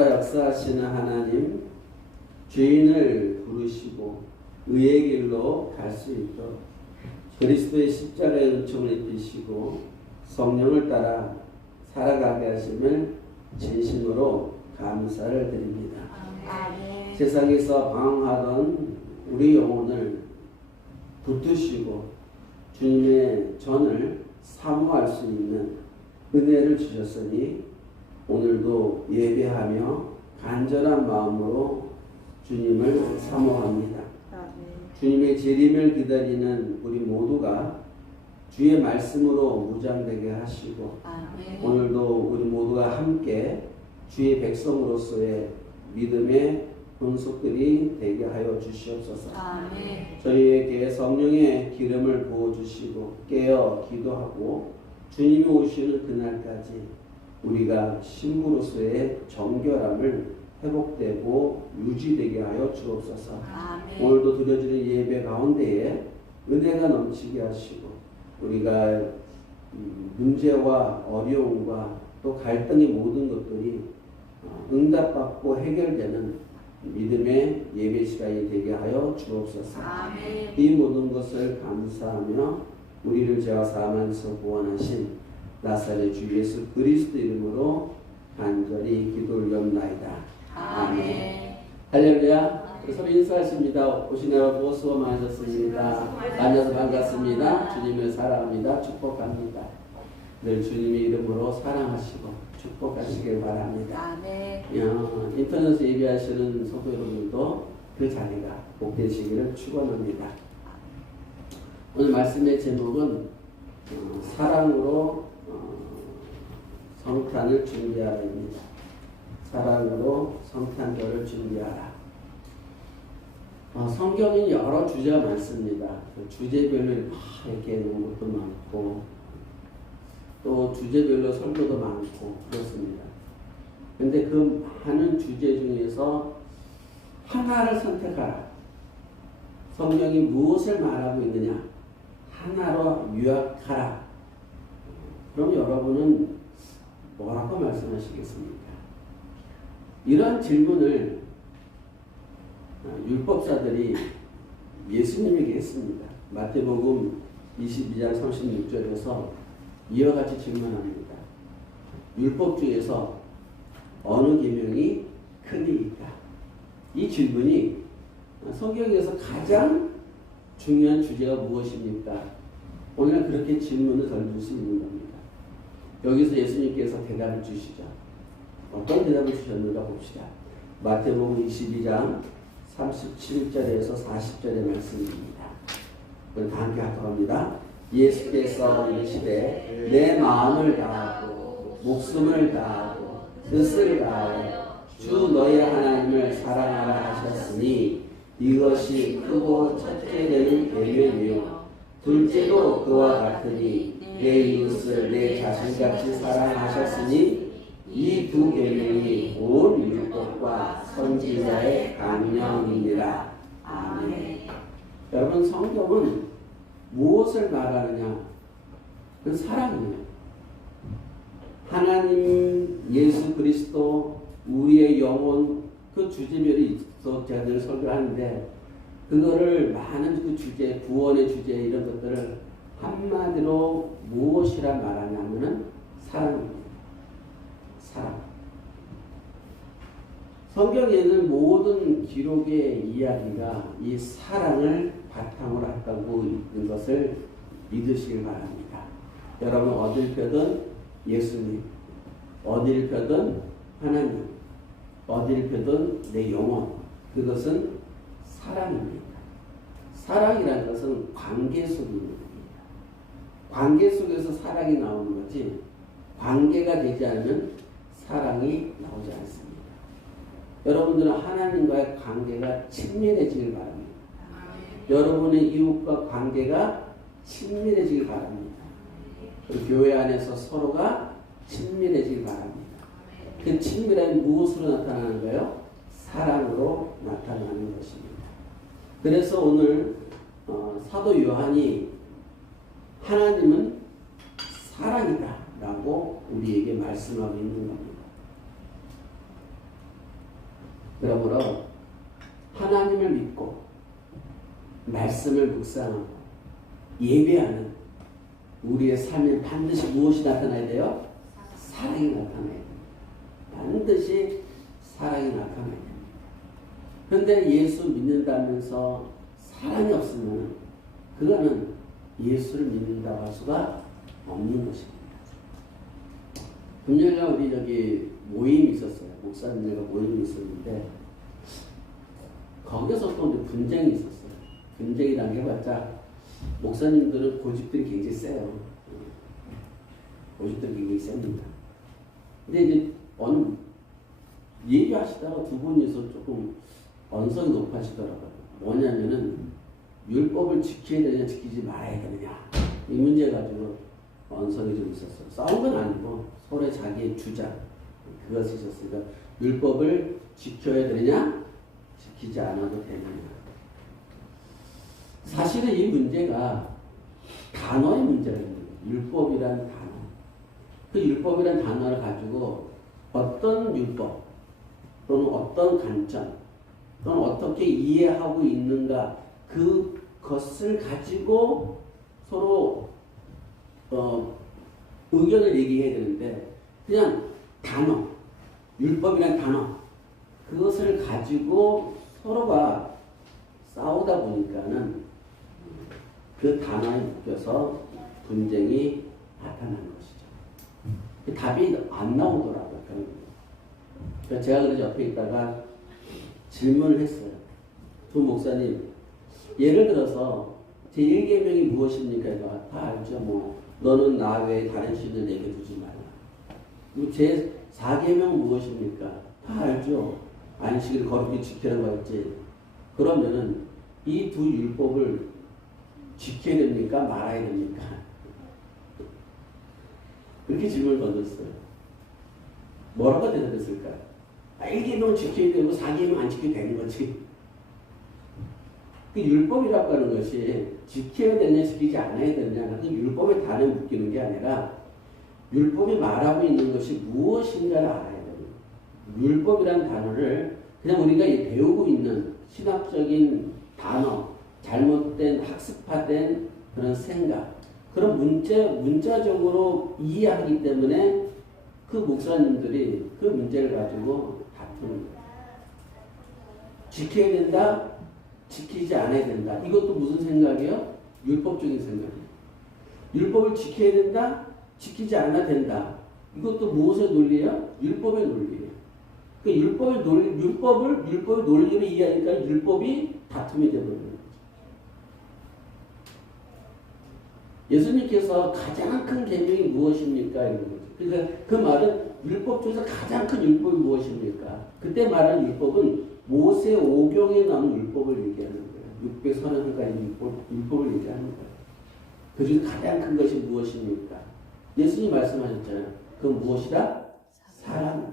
역사하시는 하나님, 죄인을 부르시고 의의 길로 갈 수 있도록 그리스도의 십자가의 은총을 입히시고 성령을 따라 살아가게 하심을 진심으로 감사를 드립니다. 아멘. 세상에서 방황하던 우리 영혼을 붙드시고 주님의 전을 사모할 수 있는 은혜를 주셨으니 오늘도 예배하며 간절한 마음으로 주님을 사모합니다. 주님의 재림을 기다리는 우리 모두가 주의 말씀으로 무장되게 하시고 오늘도 우리 모두가 함께 주의 백성으로서의 믿음의 본속들이 되게 하여 주시옵소서. 저희에게 성령의 기름을 부어주시고 깨어 기도하고 주님이 오시는 그날까지 우리가 신부로서의 정결함을 회복되고 유지되게 하여 주옵소서. 오늘도 드려지는 예배 가운데에 은혜가 넘치게 하시고 우리가 문제와 어려움과 또 갈등의 모든 것들이 응답받고 해결되는 믿음의 예배 시간이 되게 하여 주옵소서. 이 모든 것을 감사하며 우리를 죄와 사함 안에서 구원하신 나사렛 주 예수 그리스도 이름으로 간절히 기도 올려옵나이다. 아멘. 할렐루야. 서로 인사하십니다. 오신 여러분 수고 많으셨습니다. 만나서 반갑습니다. 주님을 사랑합니다. 축복합니다. 늘 주님의 이름으로 사랑하시고 축복하시길 바랍니다. 아멘. 인터넷에 예배하시는 성도 여러분도 그 자리가 복되시기를 축원합니다. 오늘 말씀의 제목은 사랑으로 성탄을 준비하라입니다. 사랑으로 성탄절을 준비하라. 성경에 여러 주제가 많습니다. 주제별로 이렇게 놓은 것도 많고 또 주제별로 설교도 많고 그렇습니다. 그런데 그 많은 주제 중에서 하나를 선택하라. 성경이 무엇을 말하고 있느냐? 하나로 요약하라. 그럼 여러분은 뭐라고 말씀하시겠습니까? 이런 질문을 율법사들이 예수님에게 했습니다. 마태복음 22장 36절에서 이와 같이 질문합니다. 율법 중에서 어느 계명이 크니이까? 이 질문이 성경에서 가장 중요한 주제가 무엇입니까? 오늘 그렇게 질문을 던질 수 있는 겁니다. 여기서 예수님께서 대답을 주시죠. 어떤 대답을 주셨는가 봅시다. 마태복음 22장 37절에서 40절의 말씀입니다. 우리 다 함께 하도록 합니다. 예수께서 이르시되 내 마음을 다하고 목숨을 다하고 뜻을 다하여 주 너희 하나님을 사랑하라 하셨으니 이것이 크고 첫째 되는 계명이요 둘째도 그와 같으니 내 이웃을 내 자신같이 사랑하셨으니 이 두 계명이 온 율법과 선지자의 강령이니라. 아멘. 여러분, 성경은 무엇을 말하느냐? 그 사랑이에요. 하나님, 예수 그리스도, 우리의 영혼, 그 주제별로 있어 제가 늘 설교하는데 그거를 많은 그 주제, 구원의 주제 이런 것들을 한마디로 무엇이라 말하냐면은 사랑입니다. 사랑. 성경에는 모든 기록의 이야기가 이 사랑을 바탕으로 했다고 있는 것을 믿으시길 바랍니다. 여러분 어딜 펴든 예수님, 어딜 펴든 하나님, 어딜 펴든 내 영혼, 그것은 사랑입니다. 사랑이라는 것은 관계 속에 있는 겁니다. 관계 속에서 사랑이 나오는 거지 관계가 되지 않으면 사랑이 나오지 않습니다. 여러분들은 하나님과의 관계가 친밀해지길 바랍니다. 여러분의 이웃과 관계가 친밀해지길 바랍니다. 교회 안에서 서로가 친밀해지길 바랍니다. 그 친밀함이 무엇으로 나타나는가요? 사랑으로 나타나는 것입니다. 그래서 오늘 사도 요한이 하나님은 사랑이다 라고 우리에게 말씀하고 있는 겁니다. 그러므로 하나님을 믿고 말씀을 묵상하고 예배하는 우리의 삶에 반드시 무엇이 나타나야 돼요? 사랑이 나타나야 돼요. 반드시 사랑이 나타나야 됩니다. 그런데 예수 믿는다면서 사랑이 없으면 그거는 예수를 믿는다고 할 수가 없는 것입니다. 금요일날 우리 저기 모임이 있었어요. 목사님들과 모임이 있었는데 거기서 또 분쟁이 있었어요. 분쟁이라는 게 해봤자 목사님들은 고집들이 굉장히 세요. 고집들이 굉장히 셉니다. 근데 이제 어느 얘기하시다가 두 분이서 조금 언성이 높아지더라고요. 뭐냐면은 율법을 지켜야 되냐 지키지 말아야 되느냐 이 문제 가지고 언성이 좀 있었어요. 싸운 건 아니고 서로의 자기의 주장 그것이 있었으니까 율법을 지켜야 되느냐 지키지 않아도 되느냐. 사실은 이 문제가 단어의 문제입니다. 율법이란 단어. 그 율법이란 단어를 가지고 어떤 율법 또는 어떤 관점 또는 어떻게 이해하고 있는가 그것을 가지고 서로 의견을 얘기해야 되는데 그냥 단어, 율법이란 단어 그것을 가지고 서로가 싸우다 보니까는 그 단어에 묶여서 분쟁이 나타나는 것이죠. 답이 안 나오더라고요. 그래서 제가 그래서 옆에 있다가 질문을 했어요. 두 목사님, 예를 들어서 제 1계명이 무엇입니까? 다 알죠. 뭐 너는 나 외에 다른 신을 내게 두지 말라. 그리고 제 4계명은 무엇입니까? 다 알죠. 안식일 거룩히 지키라고 했지. 그러면은 이 두 율법을 지켜야 됩니까? 말아야 됩니까? 그렇게 질문을 던졌어요. 뭐라고 대답했을까? 1계명 지켜야 되고 4계명 안 지켜도 되는 거지. 그 율법이라고 하는 것이 지켜야 되냐 지키지 않아야 되느냐 그 율법에 단에 묶이는 게 아니라 율법이 말하고 있는 것이 무엇인가를 알아야 됩니다. 율법이란 단어를 그냥 우리가 배우고 있는 신학적인 단어, 잘못된 학습화된 그런 생각, 그런 문자적으로 이해하기 때문에 그 목사님들이 그 문제를 가지고 다투는 거예요. 지켜야 된다, 지키지 않아야 된다. 이것도 무슨 생각이에요? 율법적인 생각이에요. 율법을 지켜야 된다, 지키지 않아야 된다. 이것도 무엇의 논리예요? 율법의 논리예요. 그 율법의 논리를 이해하니까 율법이 다툼이 되버리는 거죠. 예수님께서 가장 큰 계명이 무엇입니까? 이런 거죠. 그러니까 그 말은 율법 중에서 가장 큰 율법이 무엇입니까? 그때 말하는 율법은 모세 오경에 나오는 율법을 얘기하는 거예요. 631가지 율법을 얘기하는 거예요. 그 중에 가장 큰 것이 무엇입니까? 예수님 말씀하셨잖아요. 그건 무엇이다? 사랑이다.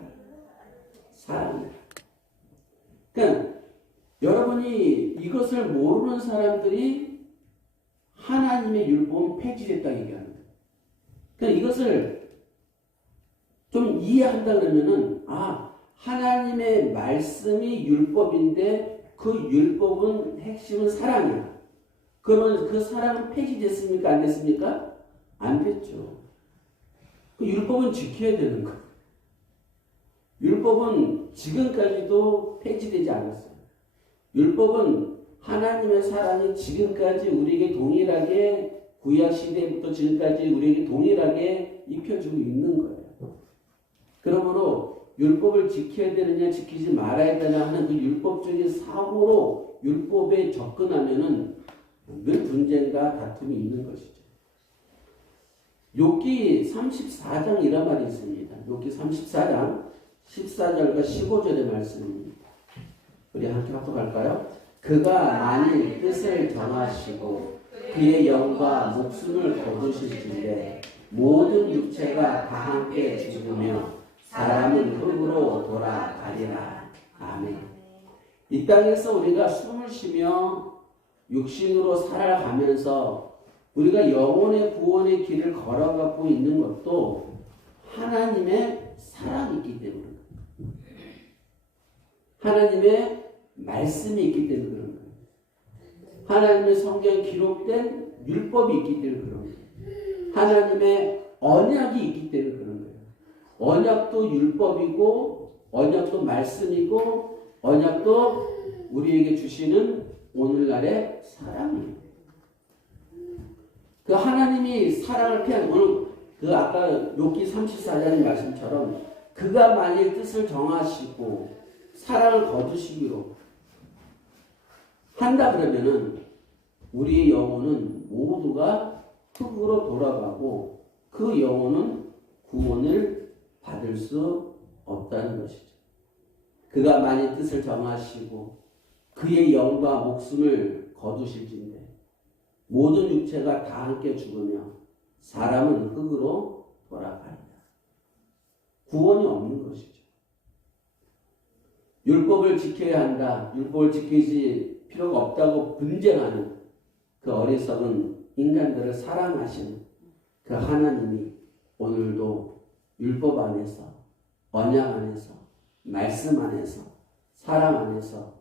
사랑이다. 그러니까 여러분이 이것을 모르는 사람들이 하나님의 율법은 폐지됐다 얘기하는 거예요. 그러니까 이것을 좀 이해한다 그러면은 하나님의 말씀이 율법인데 그 율법은 핵심은 사랑이야. 그러면 그 사랑은 폐지됐습니까? 안 됐습니까? 안 됐죠. 그 율법은 지켜야 되는 거예요. 율법은 지금까지도 폐지되지 않았어요. 율법은 하나님의 사랑이 지금까지 우리에게 동일하게 구약시대부터 지금까지 우리에게 동일하게 입혀주고 있는 거예요. 그러므로 율법을 지켜야 되느냐 지키지 말아야 되냐 하는 그 율법적인 사고로 율법에 접근하면은 늘 분쟁과 다툼이 있는 것이죠. 욥기 34장 이런 말이 있습니다. 욥기 34장 14절과 15절의 말씀입니다. 우리 함께 합독할까요? 그가 만일 뜻을 정하시고 그의 영과 목숨을 거두실진데 모든 육체가 다 함께 죽으며 사람은 흙으로 돌아가리라. 아멘. 이 땅에서 우리가 숨을 쉬며 육신으로 살아가면서 우리가 영혼의 구원의 길을 걸어가고 있는 것도 하나님의 사랑이 있기 때문입니다. 하나님의 말씀이 있기 때문에 그런 거예요. 하나님의 성경에 기록된 율법이 있기 때문에 그런 거예요. 하나님의 언약이 있기 때문에 그런 거예요. 언약도 율법이고 언약도 말씀이고 언약도 우리에게 주시는 오늘날의 사랑이에요. 그 하나님이 사랑을 피한 오늘 그 아까 욥기 34장 말씀처럼 그가 만일 뜻을 정하시고 사랑을 거두시기로 한다 그러면은 우리의 영혼은 모두가 흙으로 돌아가고 그 영혼은 구원을 받을 수 없다는 것이죠. 그가 만일 뜻을 정하시고 그의 영과 목숨을 거두실진데 모든 육체가 다 함께 죽으며 사람은 흙으로 돌아간다. 구원이 없는 것이죠. 율법을 지켜야 한다. 율법을 지키지 필요가 없다고 분쟁하는 그 어리석은 인간들을 사랑하시는 그 하나님이 오늘도 율법 안에서 언약 안에서 말씀 안에서 사랑 안에서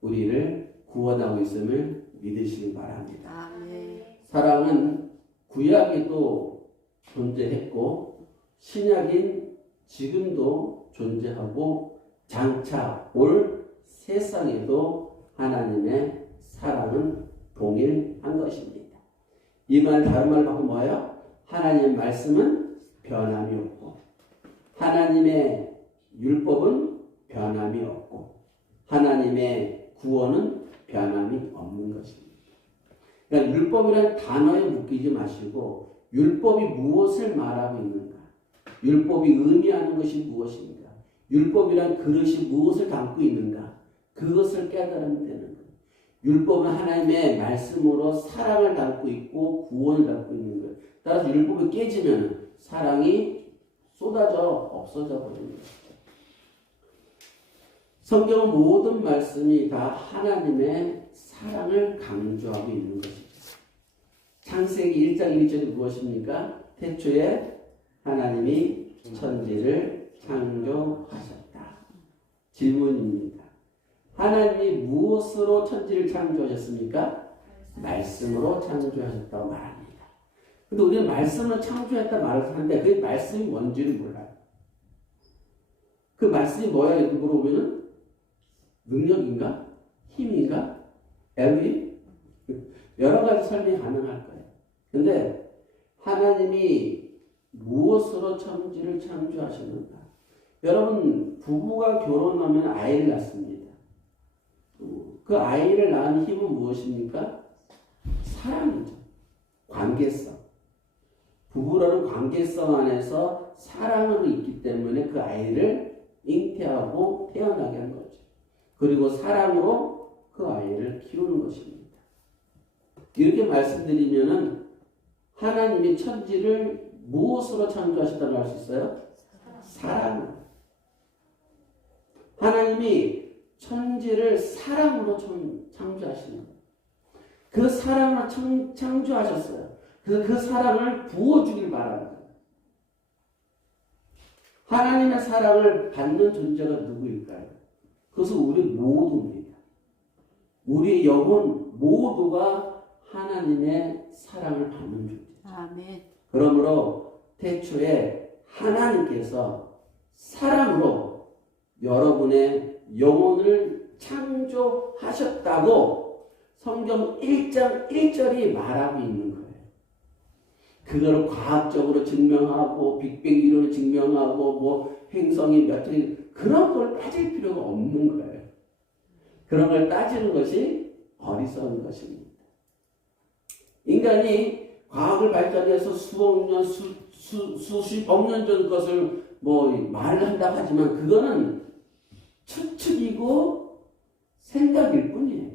우리를 구원하고 있음을 믿으시기 바랍니다. 아멘. 사랑은 구약에도 존재했고 신약인 지금도 존재하고 장차 올 세상에도 하나님의 사랑은 동일한 것입니다. 이 말 다른 말로 바꾸면 뭐예요? 하나님의 말씀은 변함이 없고 하나님의 율법은 변함이 없고 하나님의 구원은 변함이 없는 것입니다. 그러니까 율법이라는 단어에 묶이지 마시고 율법이 무엇을 말하고 있는가? 율법이 의미하는 것이 무엇인가? 율법이란 그릇이 무엇을 담고 있는가? 그것을 깨달으면 되는 거예요. 율법은 하나님의 말씀으로 사랑을 담고 있고 구원을 담고 있는 거예요. 따라서 율법이 깨지면 사랑이 쏟아져 없어져 버리는 것이죠. 성경은 모든 말씀이 다 하나님의 사랑을 강조하고 있는 것이죠. 창세기 1장 1절이 무엇입니까? 태초에 하나님이 천지를 창조하셨다. 질문입니다. 하나님이 무엇으로 천지를 창조하셨습니까? 말씀으로 창조하셨다고 말합니다. 근데 우리는 말씀으로 창조했다 말을 하는데 그 말씀이 뭔지를 몰라요. 그 말씀이 뭐야? 이렇게 물어보면은 능력인가? 힘인가? 엘리? 여러 가지 설명이 가능할 거예요. 근데 하나님이 무엇으로 천지를 창조하셨는가? 여러분, 부부가 결혼하면 아이를 낳습니다. 그 아이를 낳은 힘은 무엇입니까? 사랑이죠. 관계성. 부부라는 관계성 안에서 사랑으로 있기 때문에 그 아이를 잉태하고 태어나게 한 거죠. 그리고 사랑으로 그 아이를 키우는 것입니다. 이렇게 말씀드리면은 하나님이 천지를 무엇으로 창조하셨다고 할 수 있어요? 사랑으로. 하나님이 천지를 사랑으로 창조하시는 거예요. 그 사랑으로 창조하셨어요. 그래서 그 사랑을 부어주길 바라는 거예요. 하나님의 사랑을 받는 존재가 누구일까요? 그것은 우리 모두입니다. 우리의 영혼 모두가 하나님의 사랑을 받는 존재죠. 아멘. 그러므로 태초에 하나님께서 사랑으로 여러분의 영혼을 창조하셨다고 성경 1장 1절이 말하고 있는 거예요. 그걸 과학적으로 증명하고 빅뱅 이론을 증명하고 뭐 행성이 몇 개 그런 걸 따질 필요가 없는 거예요. 그런 걸 따지는 것이 어리석은 것입니다. 인간이 과학을 발전해서 수억 년, 수십억 년 전 것을 뭐 말을 한다고 하지만 그거는 추측이고 생각일 뿐이에요.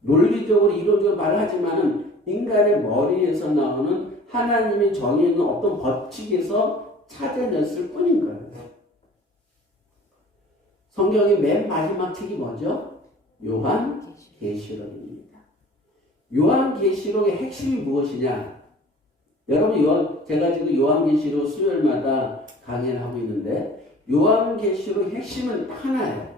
논리적으로 이론적으로 말을 하지만은 인간의 머리에서 나오는 하나님이 정해놓은 어떤 법칙에서 찾아냈을 뿐인 거예요. 성경의 맨 마지막 책이 뭐죠? 요한계시록입니다. 요한계시록의 핵심이 무엇이냐? 여러분, 제가 지금 요한계시록 수요일마다 강연을 하고 있는데 요한계시록 핵심은 하나예요.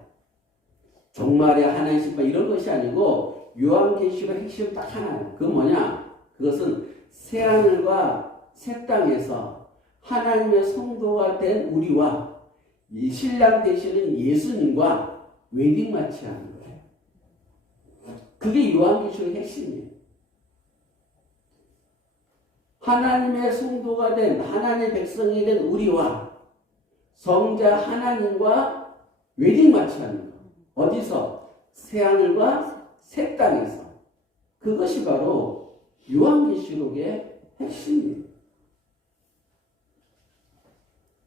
종말의 하나의 심판 이런 것이 아니고 요한계시록 핵심은 딱 하나예요. 그건 뭐냐? 그것은 새하늘과 새 땅에서 하나님의 성도가 된 우리와 이 신랑 되시는 예수님과 웨딩 마치하는 거예요. 그게 요한계시록의 핵심이에요. 하나님의 성도가 된 하나님의 백성이 된 우리와 성자 하나님과 웨딩 마치하는 거. 어디서? 새하늘과 새 땅에서. 그것이 바로 요한계시록의 핵심이에요.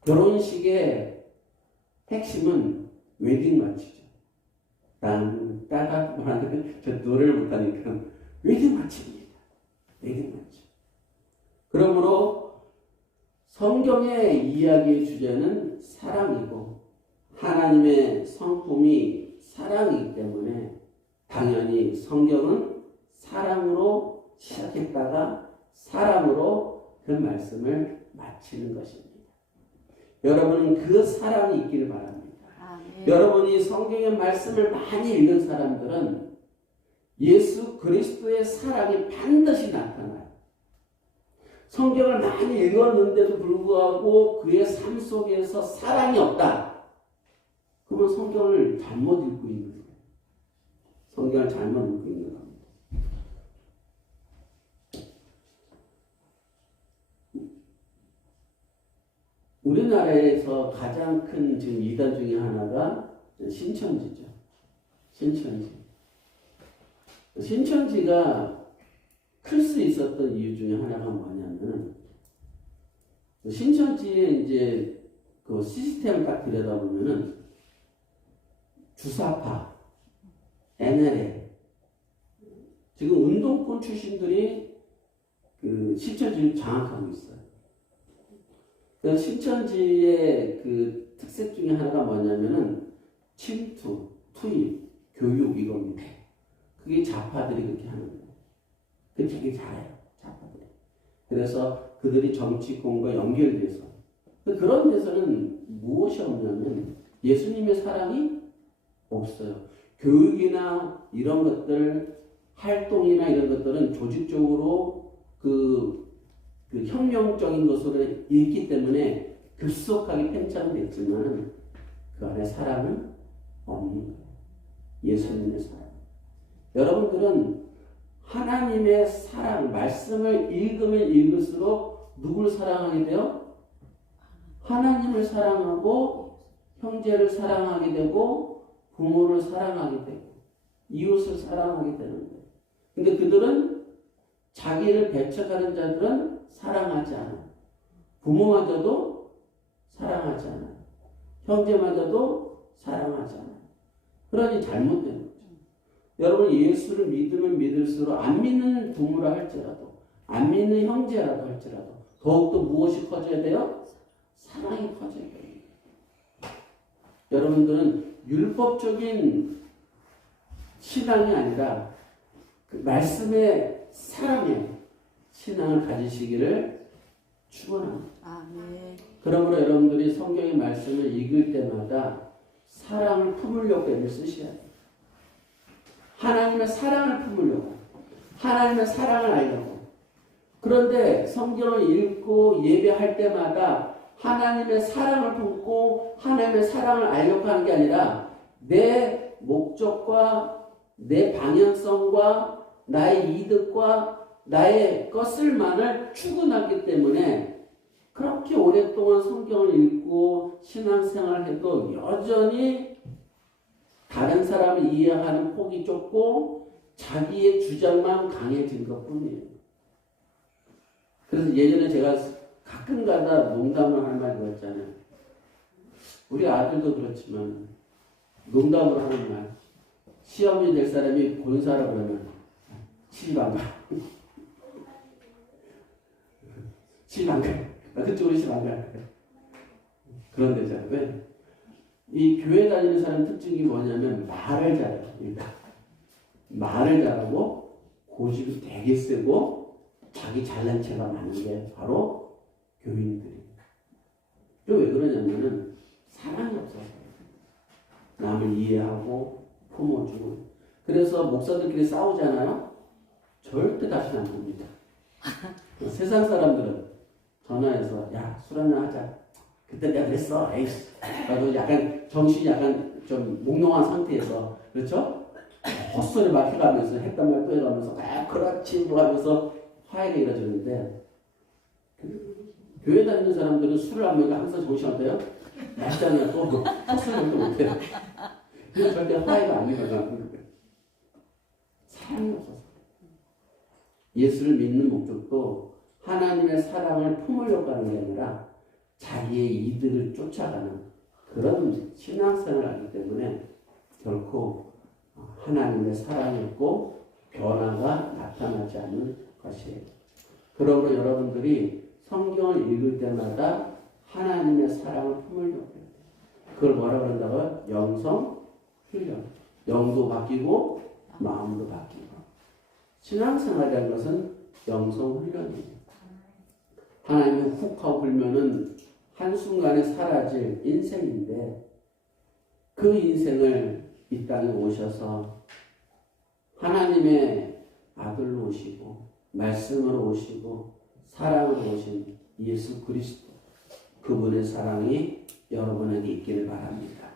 결혼식의 핵심은 웨딩 마치죠. 따다 말하는 저 노래를 못하니까 웨딩 마치입니다. 웨딩 마치. 그러므로 성경의 이야기의 주제는 사랑이고 하나님의 성품이 사랑이기 때문에 당연히 성경은 사랑으로 시작했다가 사랑으로 그 말씀을 마치는 것입니다. 여러분은 그 사랑이 있기를 바랍니다. 여러분이 성경의 말씀을 많이 읽은 사람들은 예수 그리스도의 사랑이 반드시 나타나요. 성경을 많이 읽었는데도 불구하고 그의 삶 속에서 사랑이 없다. 그러면 성경을 잘못 읽고 있는 거예요. 성경을 잘못 읽고 있는 겁니다. 우리나라에서 가장 큰 지금 이단 중에 하나가 신천지죠. 신천지. 신천지가 클 수 있었던 이유 중에 하나가 뭐냐면 신천지에 이제 그 시스템을 딱 들여다보면은 주사파, NLA 지금 운동권 출신들이 그 신천지를 장악하고 있어요. 그래서 신천지의 그 특색 중에 하나가 뭐냐면은 침투, 투입, 교육 이겁니다. 그게 좌파들이 그렇게 하는 거예요. 그게 되게 잘해요. 좌파들이. 그래서 그들이 정치권과 연결돼서 그런 데서는 무엇이 없냐면 예수님의 사랑이 없어요. 교육이나 이런 것들, 활동이나 이런 것들은 조직적으로 그 혁명적인 것으로 있기 때문에 급속하게 팽창됐지만 그 안에 사랑은 없는 거예요. 예수님의 사랑. 여러분들은 하나님의 사랑, 말씀을 읽으면 읽을수록 누굴 사랑하게 돼요? 하나님을 사랑하고 형제를 사랑하게 되고 부모를 사랑하게 되고 이웃을 사랑하게 되는 거예요. 근데 그들은 자기를 배척하는 자들은 사랑하지 않아요. 부모마저도 사랑하지 않아요. 형제마저도 사랑하지 않아요. 그러니 잘못된 거죠. 여러분 예수를 믿으면 믿을수록 안 믿는 부모라 할지라도 안 믿는 형제라도 할지라도 더욱더 무엇이 커져야 돼요? 사랑이 커져야 돼요. 여러분들은 율법적인 신앙이 아니라 그 말씀의 사랑의 신앙을 가지시기를 축원합니다. 그러므로 여러분들이 성경의 말씀을 읽을 때마다 사랑을 품으려고 애를 쓰셔야 돼요. 하나님의 사랑을 품으려고, 하나님의 사랑을 알려고. 그런데 성경을 읽고 예배할 때마다 하나님의 사랑을 품고 하나님의 사랑을 알려고 하는 게 아니라 내 목적과 내 방향성과 나의 이득과 나의 것을만을 추구하기 때문에 그렇게 오랫동안 성경을 읽고 신앙생활을 해도 여전히 다른 사람을 이해하는 폭이 좁고 자기의 주장만 강해진 것뿐이에요. 그래서 예전에 제가 가끔가다 농담을 할 말이 있잖아요. 우리 아들도 그렇지만 농담으로 하는 말. 시험이 될 사람이 본사라 그러면 시집 안 가. 시집 안 가. 그쪽으로 시집 안 가. 그런 데잖아요. 왜? 이 교회 다니는 사람 특징이 뭐냐면 말을 잘해요. 일단 말을 잘하고 고집이 되게 세고 자기 잘난 체가 많은 게 바로 교인들이에요. 왜 그러냐면은 사랑이 없어서 남을 이해하고 품어주고. 그래서 목사들끼리 싸우잖아요. 절대 다시는 안 봅니다. 세상 사람들은 전화해서 야, 술 한잔 하자. 그때 내가 그랬어. 에이씨. 나도 약간 정신이 약간 좀 몽롱한 상태에서, 그렇죠? 헛소리 막 해가면서 했단 말 또 해가면서 그렇지 뭐 하면서 화해가 이루어지는데, 교회 다니는 사람들은 술을 안 먹으면 항상 정신 없대요. 맛있잖아요. 또 헛소리도 못해요. 그래서 절대 화해가 안 일어나는 거예요. 사랑이 없어서. 예수를 믿는 목적도 하나님의 사랑을 품으려고 하는 게 아니라 자기의 이득을 쫓아가는 그런 신앙생활을 하기 때문에 결코 하나님의 사랑이 없고 변화가 나타나지 않는 것이에요. 그러므로 여러분들이 성경을 읽을 때마다 하나님의 사랑을 품으려고 해요. 그걸 뭐라 그런다고요? 영성 훈련. 영도 바뀌고 마음도 바뀌고. 신앙생활이라는 것은 영성 훈련이에요. 하나님이 훅 하고 불면은 한순간에 사라질 인생인데, 그 인생을 이 땅에 오셔서 하나님의 아들로 오시고 말씀으로 오시고 사랑으로 오신 예수 그리스도, 그분의 사랑이 여러분에게 있기를 바랍니다.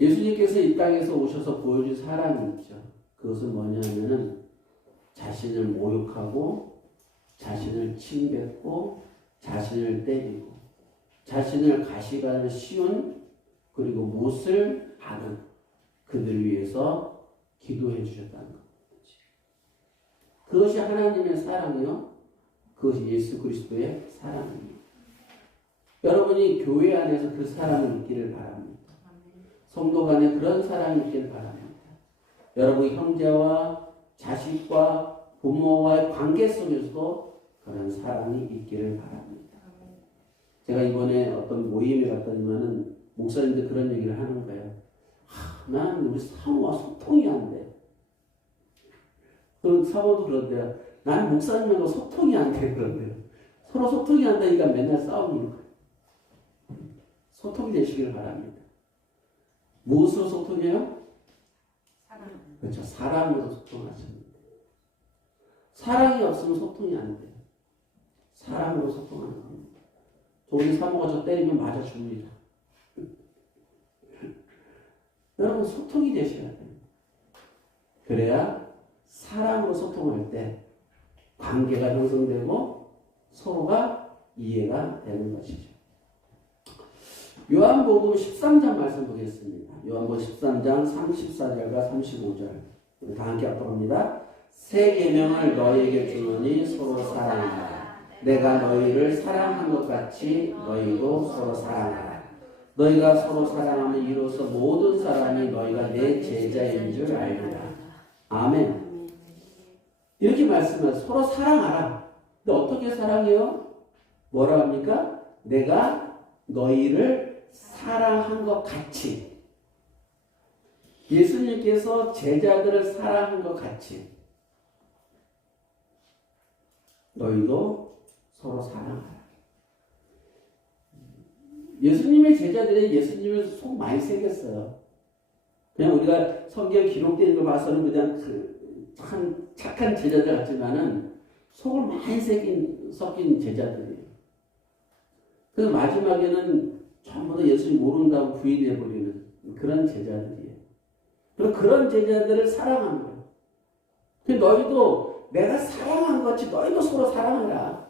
예수님께서 이 땅에서 오셔서 보여준 사랑이 있죠. 그것은 뭐냐면은 자신을 모욕하고 자신을 침뱉고 자신을 때리고 자신을 가시가는 쉬운 그리고 못을 하는 그들 위해서 기도해 주셨다는 것. 그것이 하나님의 사랑이요. 그것이 예수 그리스도의 사랑입니다. 여러분이 교회 안에서 그 사랑을 있기를 바랍니다. 성도 간에 그런 사랑이 있기를 바랍니다. 여러분 형제와 자식과 부모와의 관계 속에서도 그런 사랑이 있기를 바랍니다. 제가 이번에 어떤 모임에 갔더니만은 목사님들 그런 얘기를 하는 거예요. 난 우리 사모와 소통이 안 돼. 그 사모도 그런데요. 난 목사님하고 소통이 안 돼. 그런데요. 서로 소통이 안 되니까 맨날 싸우는 거예요. 소통이 되시기를 바랍니다. 무엇으로 소통해요? 사랑. 그렇죠. 사랑으로 소통하십니다. 사랑이 없으면 소통이 안 돼요. 사랑으로 소통하는 겁니다. 우리 사모가 저 때리면 맞아 줍니다. 여러분 소통이 되셔야 돼요. 그래야 사랑으로 소통할 때 관계가 형성되고 서로가 이해가 되는 것이죠. 요한복음 13장 말씀 보겠습니다. 요한복음 13장 34절과 35절. 우리 다 함께 합독합니다. 새 계명을 너희에게 주노니 서로 사랑하라. 내가 너희를 사랑한 것 같이 너희도 서로 사랑하라. 너희가 서로 사랑하면 이로써 모든 사람이 너희가 내 제자인 줄 알리라. 아멘. 이렇게 말씀하세요. 서로 사랑하라. 근데 어떻게 사랑해요? 뭐라 합니까? 내가 너희를 사랑한 것 같이. 예수님께서 제자들을 사랑한 것 같이 너희도 서로 사랑하라. 예수님의 제자들이 예수님을 속 많이 새겼어요. 그냥 우리가 성경 기록되는 걸 봐서는 그냥 참 착한 제자들 같지만은 속을 많이 섞인 제자들이에요. 그래서 마지막에는 전부 다 예수님 모른다고 부인해버리는 그런 제자들이에요. 그런 제자들을 사랑하는 거예요. 너희도 내가 사랑한 것 같이 너희도 서로 사랑하라.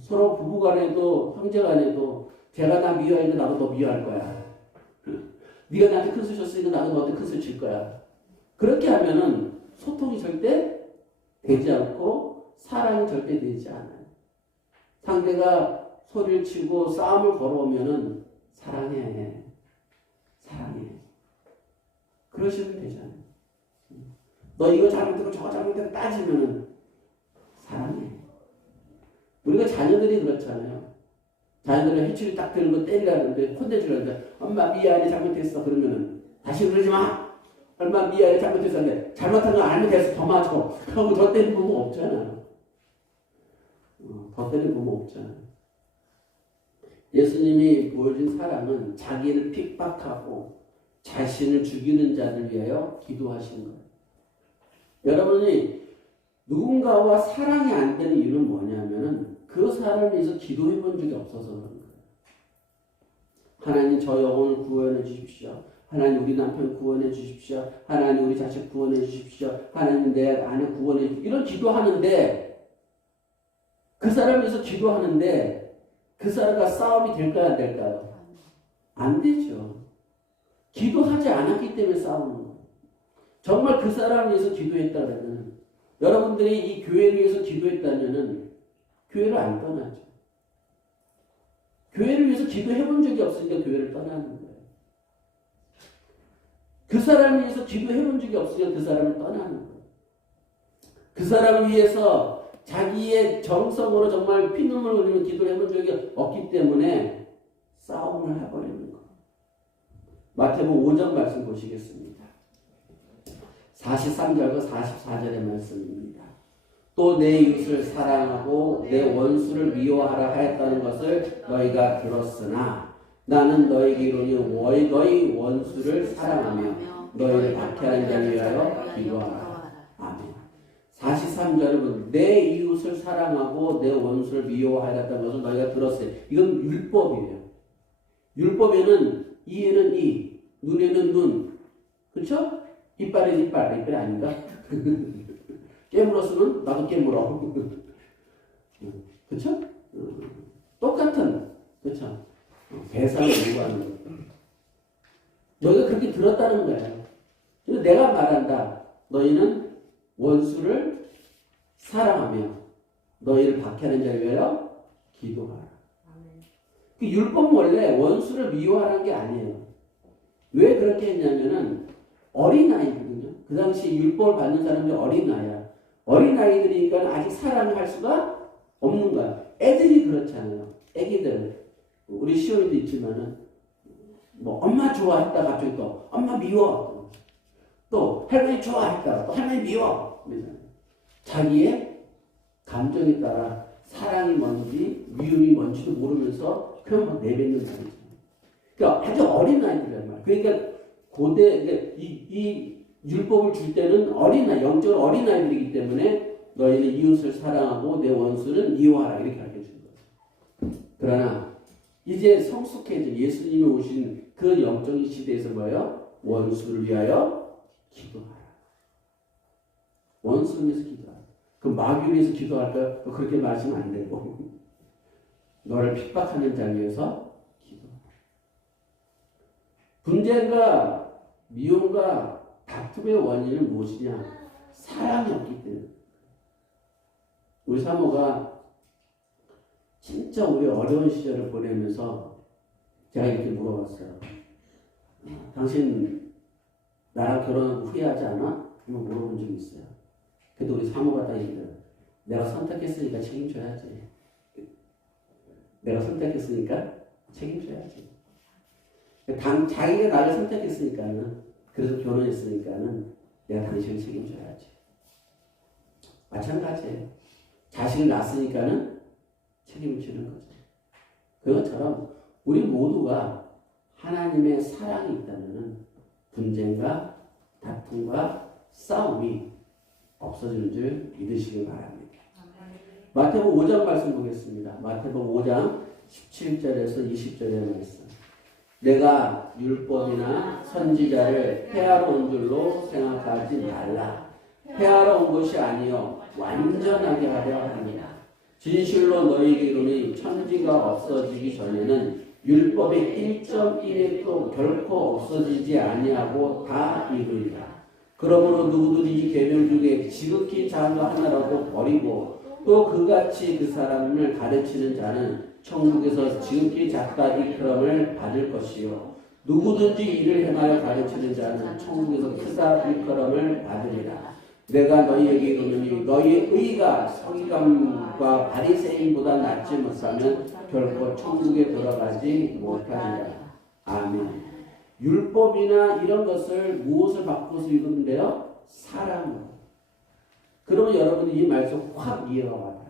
서로 부부간에도 형제간에도 제가 나 미워했는데 나도 너 미워할 거야. 네가 나한테 큰 술 줬으니까 나도 너한테 큰 술 줄 거야. 그렇게 하면은 소통이 절대 되지 않고 사랑이 절대 되지 않아요. 상대가 소리를 치고 싸움을 걸어오면은 사랑해. 그러시면 되잖아요. 너 이거 잘못되고 저거 잘못되고 따지면은 사랑해. 우리가 자녀들이 그렇잖아요. 자녀들이 해치를 딱 들고 때리라는데 혼내주려는데 엄마 미안해 잘못했어. 그러면은 다시 그러지 마. 엄마 미안해 잘못했었는데 잘못한 거 알면 돼서 더 맞아. 그러고 더 때리는 부모 없잖아요. 더 때리는 부모 없잖아요. 예수님이 보여준 사랑은 자기를 핍박하고 자신을 죽이는 자를 위하여 기도하신 거예요. 여러분이 누군가와 사랑이 안 되는 이유는 뭐냐면은 그 사람에 대해서 기도해 본 적이 없어서 그런 거예요. 하나님 저 영혼을 구원해 주십시오. 하나님 우리 남편 구원해 주십시오. 하나님 우리 자식 구원해 주십시오. 하나님 내 아내 구원해 주십시오. 이런 기도하는데 그 사람에 대해서 기도하는데 그 사람과 싸움이 될까요? 안 될까요? 안 되죠. 기도하지 않았기 때문에 싸우는 거예요. 정말 그 사람을 위해서 기도했다면 여러분들이 이 교회를 위해서 기도했다면 교회를 안 떠나죠. 교회를 위해서 기도해 본 적이 없으니까 교회를 떠나는 거예요. 그 사람을 위해서 기도해 본 적이 없으니까 그 사람을 떠나는 거예요. 그 사람을 위해서 자기의 정성으로 정말 피눈물 흘리는 기도를 해본 적이 없기 때문에 싸움을 해버리는 거예요. 마태복음 5장 말씀 보시겠습니다. 43절과 44절의 말씀입니다. 또 내 이웃을 사랑하고 내 원수를 미워하라 하였다는 것을 너희가 들었으나 나는 너희에게 이르노니 너희 원수를 사랑하며 너희를 박해하는 자를 위하여 기도하라. 아멘. 43절은 내 이웃을 사랑하고 내 원수를 미워하였다는 것을 너희가 들었어요. 이건 율법이에요. 율법에는 이에는 이, 눈에는 눈, 그렇죠? 이빨에는 이빨, 이빨이 아닌가? 깨물었으면 나도 깨물어. 그렇죠? 똑같은, 그렇죠? 배상을 요구하는 거예요. 너희가 그렇게 들었다는 거예요. 그래서 내가 말한다. 너희는 원수를 사랑하며 너희를 박해하는 자를 위하여 기도하라. 그 율법은 원래 원수를 미워하라는 게 아니에요. 왜 그렇게 했냐면은 어린아이거든요. 그 당시 율법을 받는 사람들이 어린아이야. 어린아이들이니까 아직 사랑을 할 수가 없는 거야. 애들이 그렇잖아요. 애기들. 우리 시온이도 있지만은 뭐 엄마 좋아했다 갑자기 또 엄마 미워. 또 할머니 좋아했다 또 할머니 미워. 자기의 감정에 따라 사랑이 뭔지 미움이 뭔지도 모르면서 그냥 막 내뱉는 거죠. 그러니까 아주 어린 아이들이란 말이야. 그러니까 고대 이 율법을 줄 때는 어린아이, 영적으로 어린 아이들이기 때문에 너희는 이웃을 사랑하고 내 원수는 미워하라 이렇게 가르쳐 준 거예요. 그러나 이제 성숙해진 예수님이 오신 그 영적인 시대에서 뭐예요? 원수를 위하여 기도하라. 원수를 위해서 기도하라. 그 마귀를 위해서 기도할까요? 그렇게 말하시면 안 되고 너를 핍박하는 자를 위해서 기도하라. 분쟁과 미움과 다툼의 원인은 무엇이냐? 사랑이 없기 때문에. 우리 사모가 진짜 우리 어려운 시절을 보내면서 제가 이렇게 물어봤어요. 당신 나랑 결혼하고 후회하지 않아? 한번 물어본 적이 있어요. 근데 우리 사모가 딱 얘기해요. 내가 선택했으니까 책임져야지. 내가 선택했으니까 책임져야지. 자기가 나를 선택했으니까는 그래서 결혼했으니까는 내가 당신을 책임져야지. 마찬가지예요. 자식을 낳았으니까는 책임을 지는 거죠. 그것처럼 우리 모두가 하나님의 사랑이 있다면 분쟁과 다툼과 싸움이 없어지는 줄 믿으시길 바랍니다. 마태복음 5장 말씀 보겠습니다. 마태복음 5장 17절에서 20절의 말씀. 내가 율법이나 선지자를 폐하러 온 줄로 생각하지 말라. 폐하러 온 것이 아니요 완전하게 하려 하니라. 진실로 너희에게 이르노니 천지가 없어지기 전에는 율법의 1.1획도 결코 없어지지 아니하고 다 이루리라. 그러므로 누구든지 이 계명 중에 지극히 작은 거 하나라도 버리고 또 그같이 그 사람을 가르치는 자는 천국에서 지극히 작다 일컬음을 받을 것이요 누구든지 이를 행하여 가르치는 자는 천국에서 크다 일컬음을 받으리라. 내가 너희에게 이르노니 너희의 의가 서기관과 바리새인보다 낫지 못하면 결코 천국에 들어가지 못하리라. 아멘. 율법이나 이런 것을 무엇을 바꾸어서 읽는데요? 사랑으로. 그러면 여러분이 이 말씀 확 이해가 와요.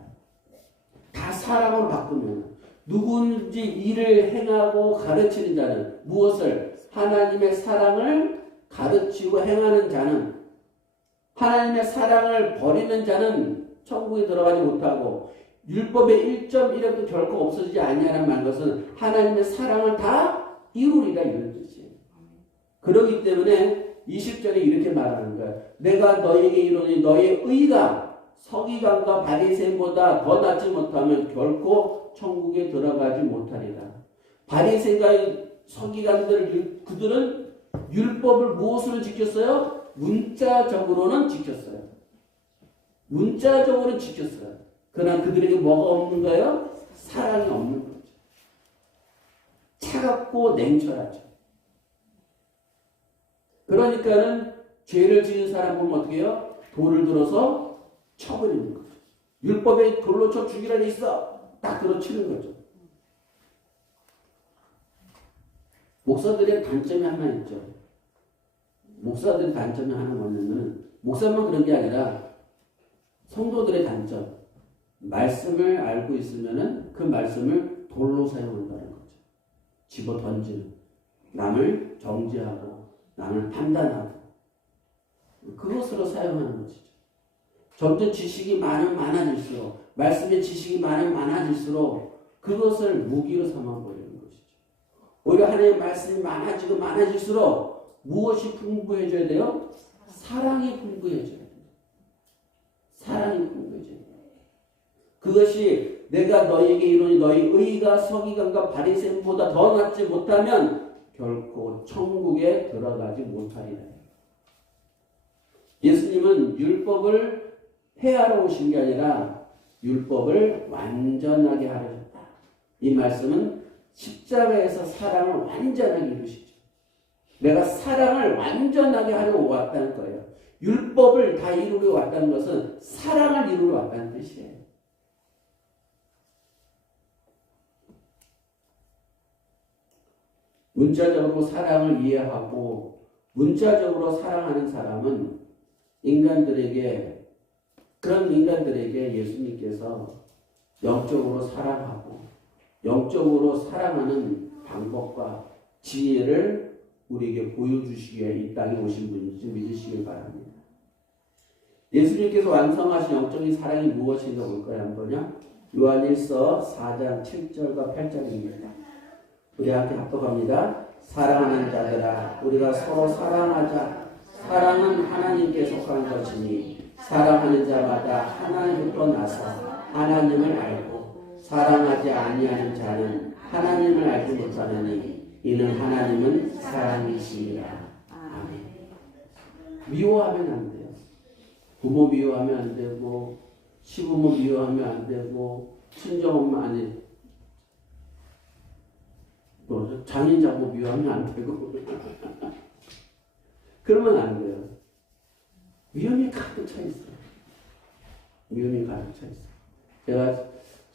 다 사랑으로 바꾸면 누구든지 일을 행하고 가르치는 자는 무엇을? 하나님의 사랑을 가르치고 행하는 자는 하나님의 사랑을 버리는 자는 천국에 들어가지 못하고 율법의 1.1획도 결코 없어지지 아니하는 말 것은 하나님의 사랑을 다 이루리라 이런 뜻이에요. 그렇기 때문에 20절에 이렇게 말하는 거예요. 내가 너에게 이르노니 너의 의가 서기관과 바리새인보다 더 낫지 못하면 결코 천국에 들어가지 못하리라. 바리새인과 서기관들 그들은 율법을 무엇으로 지켰어요? 문자적으로는 지켰어요. 문자적으로는 지켰어요. 그러나 그들에게 뭐가 없는 거예요? 사랑이 없는 거죠. 차갑고 냉철하죠. 그러니까는 죄를 지은 사람 보면 어떻게 해요? 돌을 들어서 쳐버리는 거죠. 율법에 돌로 쳐 죽이라 돼 있어. 딱 들어 치는 거죠. 목사들의 단점이 하나 있죠. 목사들의 단점이 하나 뭐냐면 목사만 그런 게 아니라 성도들의 단점. 말씀을 알고 있으면은 그 말씀을 돌로 사용한다는 거죠. 집어 던지는. 남을 정죄하고 남을 판단하고 그것으로 사용하는 것이죠. 점점 지식이 많아질수록 말씀의 지식이 많아질수록 그것을 무기로 삼아버리는 것이죠. 오히려 하나님의 말씀이 많아질수록 무엇이 풍부해져야 돼요? 사랑이 풍부해져야 돼요. 사랑이 풍부해져야 돼요. 그것이 내가 너희에게 이르노니 너희 의가 서기관과 바리새인보다 더 낫지 못하면 결코 천국에 들어가지 못하리라. 예수님은 율법을 폐하러 오신 게 아니라 율법을 완전하게 하셨다. 이 말씀은 십자가에서 사랑을 완전하게 이루시죠. 내가 사랑을 완전하게 하려고 왔다는 거예요. 율법을 다 이루려 왔다는 것은 사랑을 이루려 왔다는 뜻이에요. 문자적으로 사랑을 이해하고 문자적으로 사랑하는 사람은 그런 인간들에게 예수님께서 영적으로 사랑하고 영적으로 사랑하는 방법과 지혜를 우리에게 보여주시기에 이 땅에 오신 분인지 믿으시길 바랍니다. 예수님께서 완성하신 영적인 사랑이 무엇인가 볼까요? 한번요. 요한일서 4장 7절과 8절입니다. 우리 함께 합독합니다. 사랑하는 자들아 우리가 서로 사랑하자. 사랑은 하나님께 속한 것이니 사랑하는 자마다 하나님부터 나서 하나님을 알고 사랑하지 아니하는 자는 하나님을 알지 못하느니 이는 하나님은 사랑이시니라. 아멘. 미워하면 안 돼요. 부모 미워하면 안 되고 시부모 미워하면 안 되고 친정엄마 아니 장인장모 미워하면 안 되고 그러면 안 돼요. 위험이 가득 차 있어요. 위험이 가득 차 있어요. 제가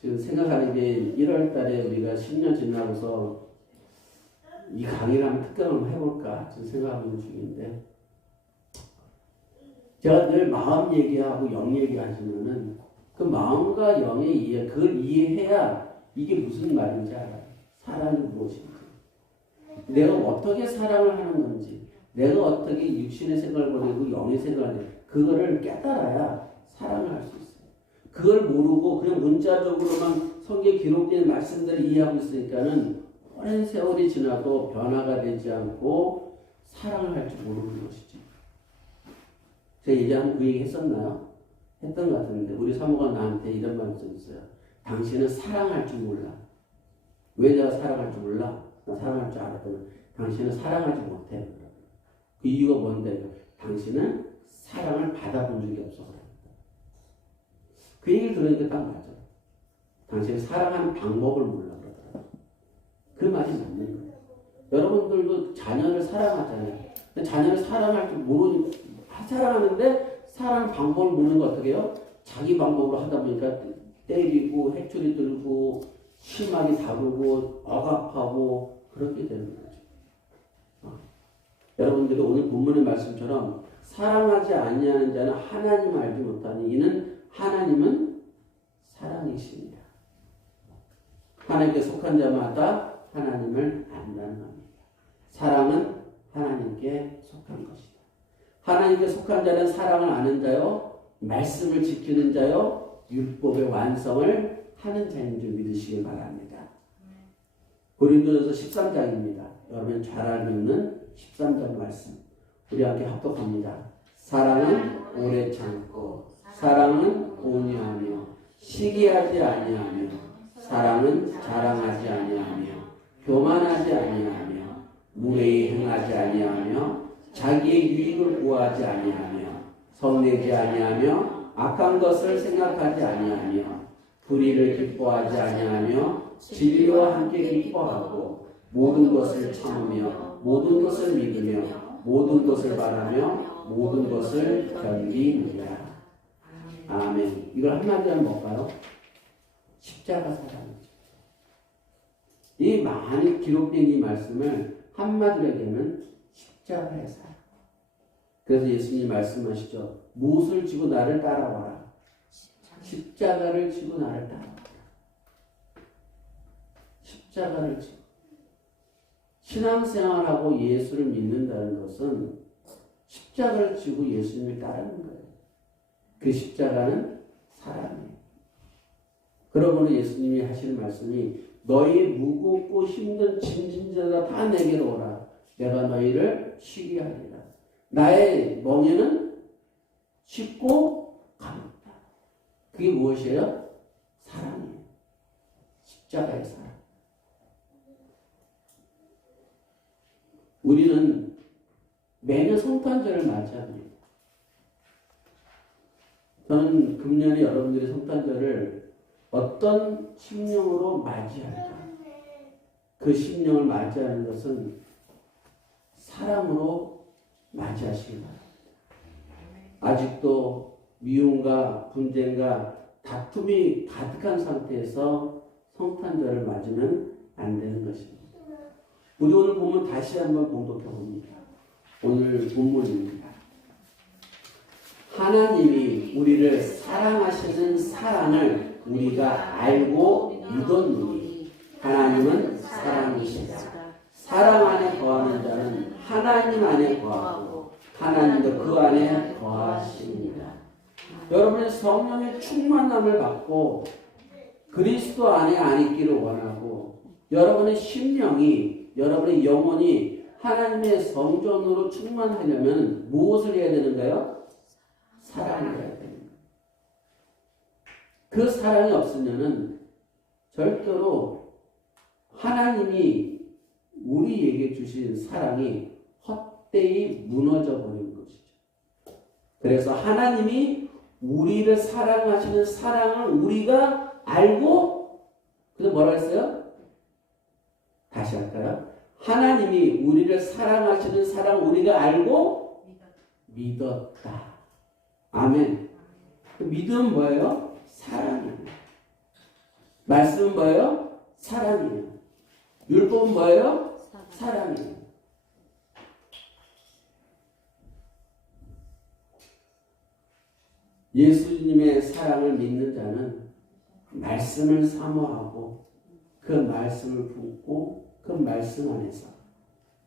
지금 생각하는 게 1월 달에 우리가 10년 지나고서 이 강의를 한번 특강을 해볼까 지금 생각하고 있는 중인데 제가 늘 마음 얘기하고 영 얘기하시면은 그 마음과 영의 이해, 그걸 이해해야 이게 무슨 말인지 알아요. 사랑이 무엇인지. 내가 어떻게 사랑을 하는 건지. 내가 어떻게 육신의 생각을 버리고 영의 생각을 해. 그거를 깨달아야 사랑을 할 수 있어요. 그걸 모르고 그냥 문자적으로만 성경에 기록된 말씀들을 이해하고 있으니까는 오랜 세월이 지나도 변화가 되지 않고 사랑을 할 줄 모르는 것이죠. 제가 예전에 그 얘기 했었나요? 했던 것 같은데 우리 사모가 나한테 이런 말씀 있어요. 당신은 사랑할 줄 몰라. 왜 내가 사랑할 줄 몰라? 나 사랑할 줄 알았더니 당신은 사랑하지 못해. 그 이유가 뭔데? 당신은 사랑을 받아본 적이 없어. 그 얘기를 들으니까 딱 맞아. 당신은 사랑하는 방법을 몰라. 그 말이 맞는 거예요. 여러분들도 자녀를 사랑하잖아요. 자녀를 사랑할 줄 모르니까 사랑하는데 사랑하는 방법을 모르는 거 어떻게 해요? 자기 방법으로 하다 보니까 때리고 해초리 들고 심하게 다루고 억압하고 그렇게 되는 거죠. 여러분들이 오늘 본문의 말씀처럼 사랑하지 아니하는 자는 하나님을 알지 못하니 이는 하나님은 사랑이십니다. 하나님께 속한 자마다 하나님을 안다는 겁니다. 사랑은 하나님께 속한 것이다. 하나님께 속한 자는 사랑을 아는 자요, 말씀을 지키는 자요, 율법의 완성을 하는 자인 줄 믿으시길 바랍니다. 고린도전서 13장입니다. 여러분 잘 알고 있는 13장 말씀. 우리 함께 합독합니다. 사랑은 오래 참고, 사랑은 온유하며, 시기하지 아니하며, 사랑은 자랑하지 아니하며, 교만하지 아니하며, 무례히 행하지 아니하며, 자기의 유익을 구하지 아니하며, 성내지 아니하며, 악한 것을 생각하지 아니하며, 불의를 기뻐하지 아니하며, 진리와 함께 기뻐하고, 모든 것을 참으며, 모든 것을 믿으며, 모든 것을 바라며, 모든 것을 견디느니라. 아멘. 이걸 한마디로 하면 뭘까요? 십자가 사랑이죠. 이 많이 기록된 이 말씀을 한마디로 얘기하면 십자가의 사랑. 그래서 예수님이 말씀하시죠. 무엇을 지고 나를 따라와라. 십자가를 지고 나를 따라와라. 십자가를 지고. 신앙생활하고 예수를 믿는다는 것은 십자가를 지고 예수님을 따르는 거예요. 그 십자가는 사랑이에요. 그러므로 예수님이 하시는 말씀이 너희 무겁고 힘든 짐진 자가 다 내게로 오라. 내가 너희를 쉬게 하리라. 나의 멍에는 쉽고 가볍다. 그게 무엇이에요? 사랑이에요. 십자가의 사랑. 우리는 매년 성탄절을 맞이합니다. 저는 금년에 여러분들이 성탄절을 어떤 심령으로 맞이할까? 그 심령을 맞이하는 것은 사랑으로 맞이하시기 바랍니다. 아직도 미움과 분쟁과 다툼이 가득한 상태에서 성탄절을 맞으면 안 되는 것입니다. 우리 오늘 보면 다시 한번 공독해 봅니다. 오늘 본문입니다. 하나님이 우리를 사랑하시는 사랑을 우리가 알고 믿었노니 하나님은 사랑이시다. 사랑 안에 거하는 자는 하나님 안에 거하고 하나님도 그 안에 거하십니다. 여러분의 성령의 충만함을 받고 그리스도 안에 안 있기를 원하고 여러분의 심령이 여러분의 영혼이 하나님의 성전으로 충만하려면 무엇을 해야 되는가요? 사랑을 해야 됩니다. 그 사랑이 없으면은 절대로 하나님이 우리에게 주신 사랑이 헛되이 무너져 버리는 것이죠. 그래서 하나님이 우리를 사랑하시는 사랑을 우리가 알고 그래서 뭐라 했어요? 다시 할까요? 하나님이 우리를 사랑하시는 사랑 우리가 알고 믿었다. 아멘. 믿음은 뭐예요? 사랑이에요. 말씀은 뭐예요? 사랑이에요. 율법은 뭐예요? 사랑이에요. 예수님의 사랑을 믿는 자는 말씀을 사모하고 그 말씀을 품고 그 말씀 안에서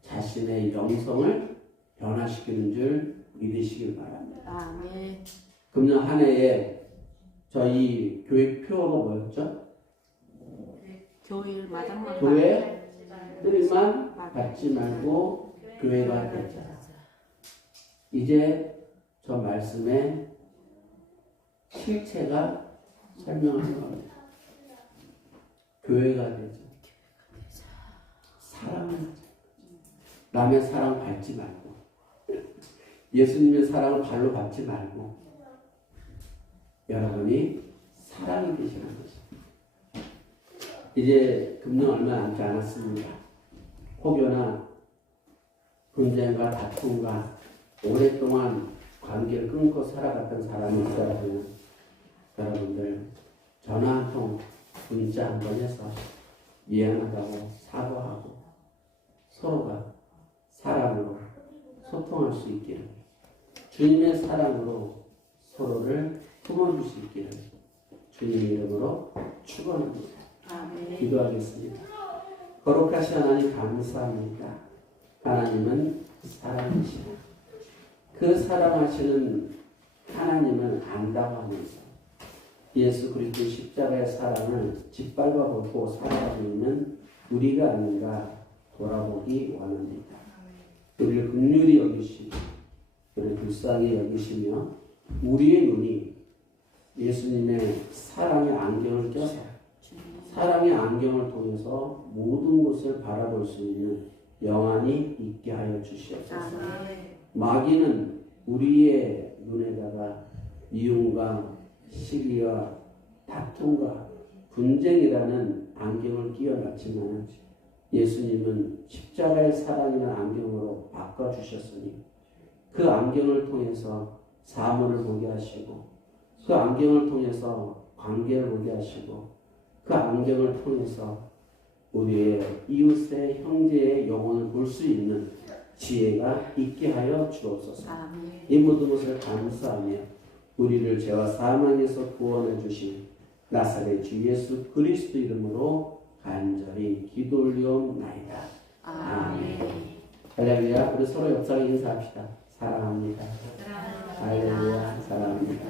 자신의 영성을 변화시키는 줄 믿으시길 바랍니다. 아멘. 금년 한 해에 저희 교회 표어가 뭐였죠? 교회 뜰만 받지 말고 교회가 되자. 이제 저 말씀의 실체가 설명하는 겁니다. 교회가 되자. 사랑을 하자. 남의 사랑 밟지 말고 예수님의 사랑을 발로 밟지 말고 여러분이 사랑이 되시는 것입니다. 이제 금년 얼마 남지 않았습니다. 혹여나 분쟁과 다툼과 오랫동안 관계를 끊고 살아갔던 사람이 있어라면 여러분들 전화 한 통, 문자 한 번 해서 미안하다고 사과하고 서로가 사랑으로 소통할 수 있기를 주님의 사랑으로 서로를 품어줄 수 있기를 주님 이름으로 축원합니다. 기도하겠습니다. 거룩하신 하나님 감사합니다. 하나님은 사랑이시다. 그 사랑하시는 하나님은 안다고 하면서 예수 그리스도 십자가의 사랑을 짓밟아 보고 살아가고 있는 우리가 아닌가 돌아보기 원합니다. 우리를 긍휼히 여기시고 우리를 불쌍히 여기시며 우리의 눈이 예수님의 사랑의 안경을 껴서 사랑의 안경을 통해서 모든 것을 바라볼 수 있는 영안이 있게 하여 주시옵소서. 마귀는 우리의 눈에다가 미움과 시기와 다툼과 분쟁이라는 안경을 끼워놨지만 예수님은 십자가의 사랑이라는 안경으로 바꿔주셨으니 그 안경을 통해서 사물을 보게 하시고 그 안경을 통해서 관계를 보게 하시고 그 안경을 통해서 우리의 이웃의 형제의 영혼을 볼 수 있는 지혜가 있게 하여 주옵소서. 이 모든 것을 감사하며 우리를 죄와 사망에서 구원해 주신 나사렛 주 예수 그리스도 이름으로 간절히 기도 올리옵나이다. 아멘. 할렐루야. 우리 서로 옆사람 인사합시다. 사랑합니다. 할렐루야. 사랑합니다.